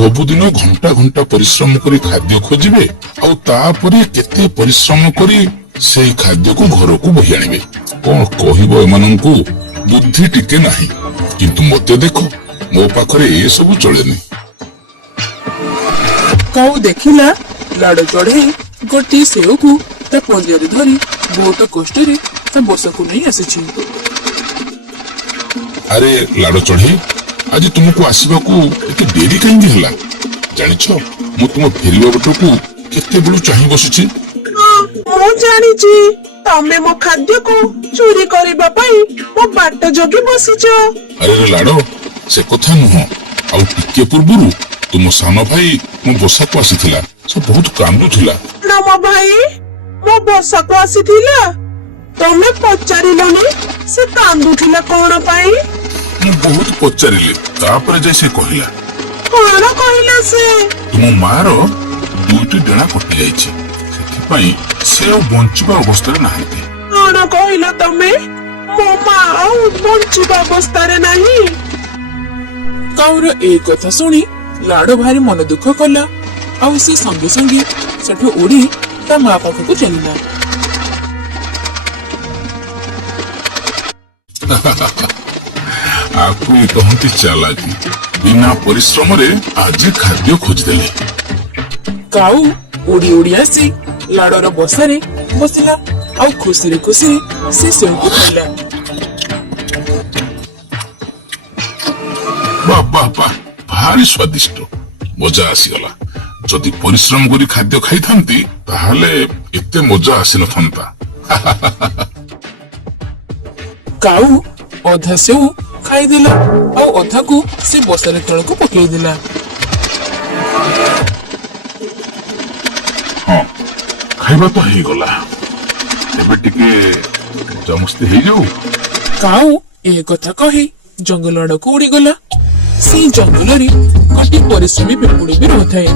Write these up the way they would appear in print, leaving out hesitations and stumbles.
सबुदिन घंटा घंटा परिश्रम करी खाद्य खोजिबे और तापरे केते परिश्रम करी से खाद्य को घर को बही आनिबे। कौन कहिबो एमानंकु बुद्धि टिके नाही। किंतु मते देखो मो पाखरे ए सब चलेनी। काऊ देखिला लाड़ चढ़े गोटी सेव को ता पंजारे धरी बहुत कष्ट रे ता बसा को नहीं आसी। अरे लाड़ चढ़े आज तुमको आसवा को एते देरी कहीं हला? जानिछ मु तुम फेरिबा बट को केते बेलु चाहि बसिछि। मु जानिछि तमे मो खाद्य को चोरी करबा पई मो बाट जगी बसिछ। अरे लाड़ो से कथा नुह। आउ टिके पूर्वरु तुम सान भाई मो बसा को आसीथिला। से बहुत कांदुथिला। ना मो भाई मो बसा को आसीथिला? तमे पचारिलनी से कांदुथिला कोन पई? मु बहुत पचारिले तापर जैसे कहिला। कोन कहिला से? तुम मार दुईटी डेणा कटि जाइछि सेथि पई से बंचिबा अवस्था रे नाहिते। कोन कहिला तमे? मो मा बंचिबा अवस्था रे नाही। काऊर ए कथा सुनी लाड़ भारी मन दुख कला और से संगे संगे सेठु उड़ी ता माँ पाख को चलिला। आपको ये कहती चालाकी बिना परिश्रम रे आज खाद्य खोजदेले। काऊ उड़ी उड़ी आसी लाड़र बसारे बसिला और खुशी रे से सेव को खाइला। वाह वाह वाह भारी स्वादिष्ट मजा आसीगला। जदि परिश्रम करी खाद्य खाई थांती ताहले एते मजा आसी नथंता। काऊ अधा सेव खाई देला और अधा को से बसारे तल को पकई देला। हाँ खाइबा तो ही गला। एबे टिके मजा मस्ती हे जाऊ। काऊ ए कथा कही जंगल आड़को उड़ी गला। से जंगल रे गोटे परिश्रमी पिंपुड़ी भी रहथाए।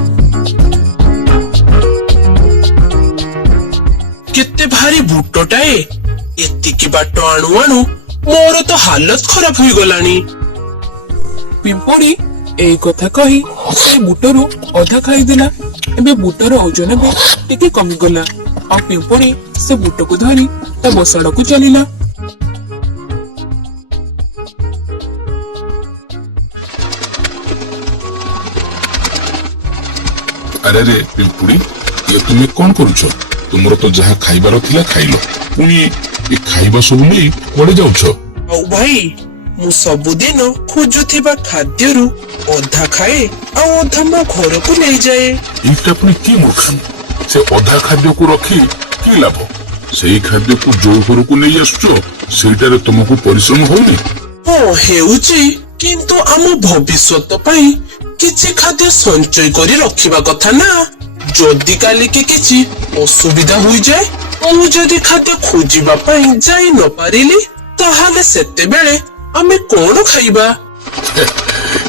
केते भारी बुटटाए एतिकी बाट आणु आणु मोर तो हालत खराब होई गलानी। पिंपुड़ी ए कथा कही से बुटरू अधा खाई देला। एबे बुटर ओजन भी टिके कमी गला और पिंपुड़ी से बुट को धरी ता बसाड़ को चलिला। अरे रे पिंपुड़ी ये तुम्हें कौन करुछ? तुमरो तो जहाँ खाइबार थिला खाइलो पुणी ये खाइबा सब नहीं पड़े जाउछ। औ भाई मु सबुदिन खोजुथिबा खाद्यरु अधा खाए आ अधा मो घर को ले जाए। इटा पुणी की मूर्खामी? से अधा खाद्य को रखी की लाभ? सेही खाद्य को जो घर को नहीं आसुछ सेटारे तुमको परिश्रम होनी। ओ हेउची किंतु आम भविष्यत पई किछि खाद्य संचय करी रखिबा कथा ना। जदि काली के किछि असुविधा होई जाए मु जदि खाद्य खोजिबा पई जाई न पारिली ताहाले सेते बेले आमे कोन खाइबा?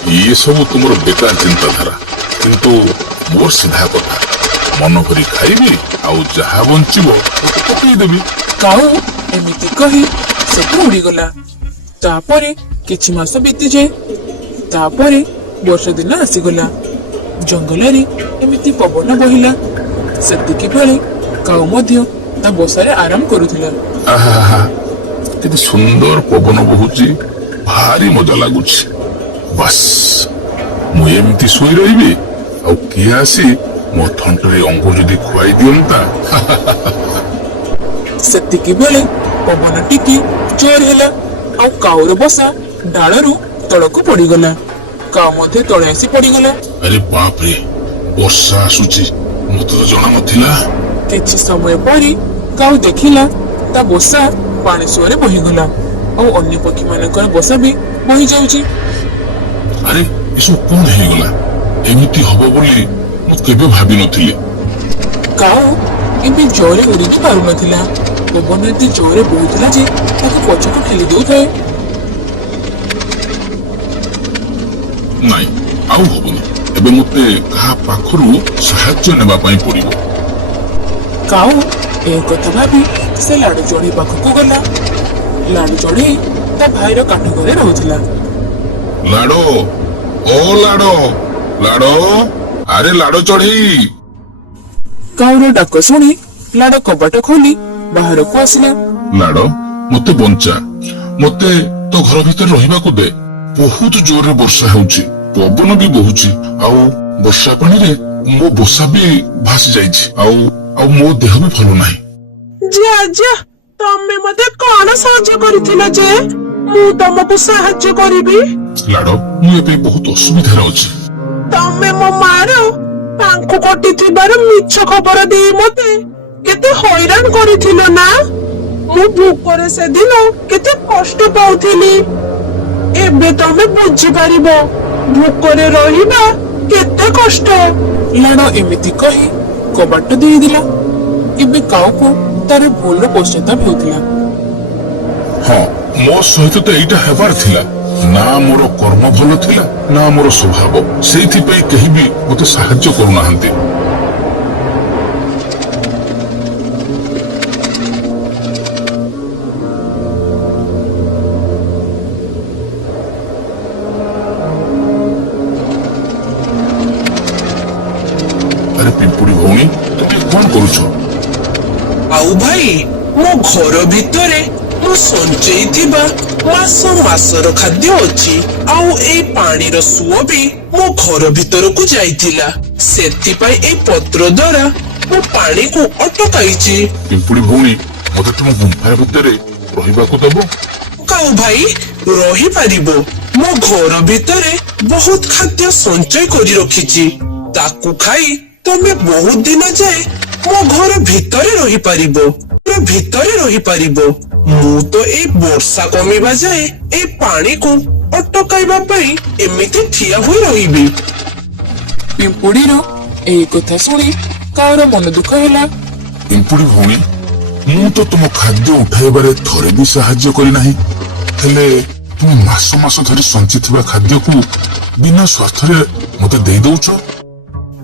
ये सब तुमर बेकार चिंताधारा। किंतु मोर सीधा कथा मन भरी खाइबी आउ जहा बंचिबो पकई देबी। काऊ एमिति कही से उड़ी गला। तापरे किछि मास बीती जाए। तापरे वर्षा दिन आसीगला। जंगल रे एमिति पवन बहिला। सेतिकी बेले काऊ मध्य ता बसारे आराम करुथिला। आहा केते सुंदर पवन बहुची भारी मजा लागुची। बस मु एमिति सोई रहिबी आउ किए आसी मो थंटरे अंगु जदि खुआई दियंता। सेतिकी बेले पवन टिकी जोर हेला और काऊर बसा डालरू तळको पड़ीगला। काऊ मध्य तळे आसी पड़ीगला। अरे बाप रे वर्षा आसुची मते तो जणा नथिला। किछि समय परी काऊ देखिला ता बसा पानी सुरे बहिगला और अन्य पक्षी मानकर बसा भी बही जाउची। अरे इसो कोन हे गला? एमिति हबो बोली मु केबे भाबी नथिले। काऊ एबे जोरे उड़ी भी पारु नथिला। पवन एते जोरे बहुतला जे ताको पछको ठेली देउथाए। नाई आउ हबनी। एबे मते कहा पाखरु सहाय्य नेबा पई पड़िबो। काऊ ए कथा भाबी से लाड़ चढ़ी पाखको गला। लाड़ चढ़ी ता भाईर काठ घरे रहउथिला। लाडो ओ लाडो ଲାଡ ଆରେ ଲାଡ ଚଢେଇ। କାଉର ଡାକ ଶୁଣି ଲାଡ କବାଟ ଖୋଲି ବାହାରକୁ ଆସିଲା। ଲାଡ ମତେ ବଞ୍ଚା, ମତେ ତୋ ଘର ଭିତରେ ରହିବାକୁ ଦେ। ବହୁତ ଜୋରରେ ବର୍ଷା ହେଉଛି, ପବନ ବି ବହୁଛି, ଆଉ ବର୍ଷା ପାଣିରେ ମୋ ବସା ବି ଭାସି ଯାଇଛି, ଆଉ ମୋ ଦେହ ବି ଭଲ ନାହିଁ। ଯା ତମେ ମତେ କଣ ସାହାଯ୍ୟ କରିଥିଲ ଯେ ମୁଁ ତମକୁ ସାହାଯ୍ୟ କରିବି? ଲାଡ ମୁଁ ଏବେ ବହୁତ ଅସୁବିଧାରେ ଅଛି। ତମେ ମୋ ମାର ପାଙ୍କୁ କଟିଥିବାର ମିଛ ଖବର ଦେଇ ମତେ କେତେ ହଇରାଣ କରିଥିଲ ନା। ମୁଁ ଭୋକରେ ସେଦିନ କେତେ କଷ୍ଟ ପାଉଥିଲି। ଏବେ ତମେ ବୁଝିପାରିବ ଭୋକରେ ରହିବା କେତେ କଷ୍ଟ। ଲାଡ ଏମିତି କହି କବାଟ ଦେଇଦେଲା। ଏବେ କାଉକୁ ତାର ଭୁଲର ପଶ୍ଚାତାପ ହେଉଥିଲା। ହଁ, ମୋ ସହିତ ତ ଏଇଟା ହେବାର ଥିଲା। ନା ମୋର କର୍ମ ଭଲ ଥିଲା, ନା ମୋର ସ୍ୱଭାବ। ସେଇଥିପାଇଁ କେହି ବି ମତେ ସାହାଯ୍ୟ କରୁନାହାନ୍ତି। ଆରେ ପିମ୍ପୁଡି ଭଉଣୀ, ତୁମେ କଣ କରୁଛ? ଆଉ ଭାଇ, ମୋ ଘର ଭିତରେ ମୁଁ ସଞ୍ଚେଇଥିବା ମାସର ଖାଦ୍ୟ ଅଛି। ଆଉ ଏଇ ପାଣିର ସୁଅ ବି ମୋ ଘର ଭିତରକୁ ଯାଇଥିଲା। ସେଥିପାଇଁ ଏଇ ପତ୍ର ଦ୍ୱାରା ମୁଁ ପାଣିକୁ ଅଟକାଇଛି। ପିମ୍ପୁଡି ଭଉଣୀ, ମତେ ତୁମ ଗୁମ୍ଫା ଭିତରେ ରହିବାକୁ ଦବ? କାଉ ଭାଇ, ରହିପାରିବ। ମୋ ଘର ଭିତରେ ବହୁତ ଖାଦ୍ୟ ସଞ୍ଚୟ କରି ରଖିଛି। ତାକୁ ଖାଇ ତମେ ବହୁତ ଦିନ ଯାଏ ମୋ ଘର ଭିତରେ ରହିପାରିବ। ମୁଁ ତ ଏଇ ବର୍ଷା କମିବା ଯାଏ ଏଇ ପାଣିକୁ ଅଟକାଇବା ପାଇଁ ଏମିତି ଠିଆ ହୋଇ ରହିବି। ପିମ୍ପୁଡିର ଏହି କଥା ଶୁଣି କାଉର ମନ ଦୁଃଖ ହେଲା। ପିମ୍ପୁଡି ଭଉଣୀ, ମୁଁ ତ ତୁମ ଖାଦ୍ୟ ଉଠାଇବାରେ ଥରେ ବି ସାହାଯ୍ୟ କରିନାହିଁ, ହେଲେ ତୁମେ ମାସ ଧରି ସଞ୍ଚିଥିବା ଖାଦ୍ୟକୁ ବିନା ସ୍ୱାର୍ଥରେ ମତେ ଦେଇ ଦଉଛ।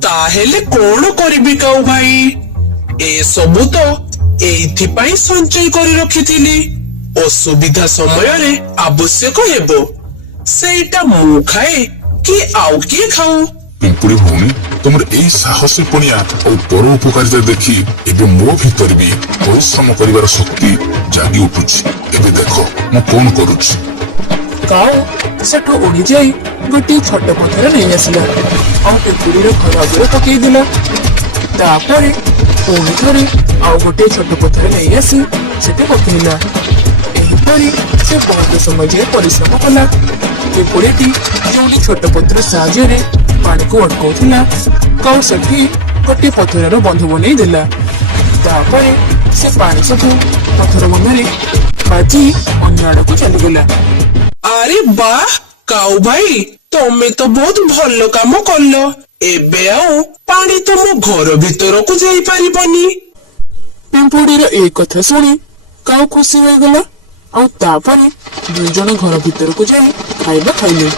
ତାହେଲେ କଣ କରିବି କାଉ ଭାଇ? ଏସବୁ ତ ଏଇଥିପାଇଁ ସଞ୍ଚୟ କରି ରଖିଥିଲି। ଅସୁବିଧା ସମୟରେ ଆବଶ୍ୟକ ହେବ, ସେଇଟା ମୁଁ ଖାଏ କି ଆଉ କିଏ ଖାଉ। ପିମ୍ପୁଡି ଭଉଣୀ, ତମର ଏଇ ସାହସୀ ପଣିଆ ଆଉ ପର ଉପକାରିତା ଦେଖି ଏବେ ମୋ ଭିତରେ ବି ପରିଶ୍ରମ କରିବାର ଶକ୍ତି ଜାଗି ଉଠୁଛି। ଏବେ ଦେଖ ମୁଁ କଣ କରୁଛି। କାଉ ସେଠୁ ଉଡି ଯାଇ ଗୋଟିଏ ଛୋଟ ପଥର ନେଇ ଆସିଲା ଆଉ ପିମ୍ପୁଡିର ଘର ଆଗରେ ପକେଇଦେଲା। ତାପରେ ପୁଣି ଥରେ ଆଉ ଗୋଟିଏ ଛୋଟ ପଥର ନେଇ ଆସି ସେଠି ପକେଇଲା। ଏହିପରି ସେ ବହୁତ ସମୟ ଯାଏ ପରିଶ୍ରମ କଲା। ପିମ୍ପୁଡିଟି ଯେଉଁଠି ଛୋଟ ପଥର ସାହାଯ୍ୟରେ ପାଣିକୁ ଅଟକାଉଥିଲା, କାଉ ସେଠି ଗୋଟିଏ ପଥରର ବନ୍ଧ ବନେଇ ଦେଲା। ତାପରେ ସେ ପାଣି ସବୁ ପଥର ବନ୍ଧରେ ବାଜି ଅନ୍ୟ ଆଡକୁ ଚାଲିଗଲା। ଆରେ ବାଃ କାଉ ଭାଇ, ତମେ ତ ବହୁତ ଭଲ କାମ କଲ। ଏବେ ଆଉ ପାଣି ତମ ଘର ଭିତରକୁ ଯାଇପାରିବନି। ପିମ୍ପୁଡିର এই କଥା ଶୁଣି କାଉ ଖୁସି ହୋଇଗଲା ଆଉ ତାପରେ ଦୁଇ ଜଣ ଘର ଭିତରକୁ ଯାଇ ଖାଇବା ଖାଇଲେ।